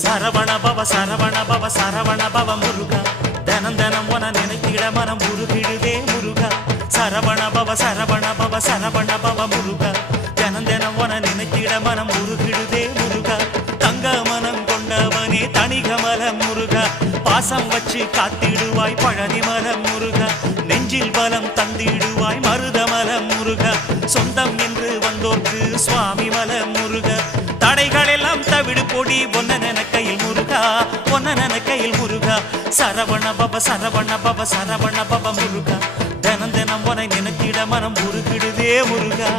சரவண பவ சரவண பவ சரவண பவ முருகா தினம் தினம் உன நினைத்திட மனம் உருகிடுதே முருகா சரவண பவ சரவண பவ சரவண பவ முருகா தினம் தினம் உன நினைத்திட மனம் உருகிடுதே முருகா தங்க மனம் கொண்டவனே தணிகமலம் முருகா பாசம் வச்சு காத்திடுவாய் பழனிமலம் முருகா நெஞ்சில் பலம் தந்திடுவாய் மருதமலம் முருகா சொந்தம் என்று வந்தோர்க்கு சுவாமி மலம் முருகா தடைகள் எல்லாம் தவிடு பொடி ஒன்ன கையில் முருகா ஒன்ன கையில் முருகா சரவண பவ சரவண பவ சரவண பவ முருகா தினம் தினம் உனை நினைத்திட மனம் உருகிடுதே முருகா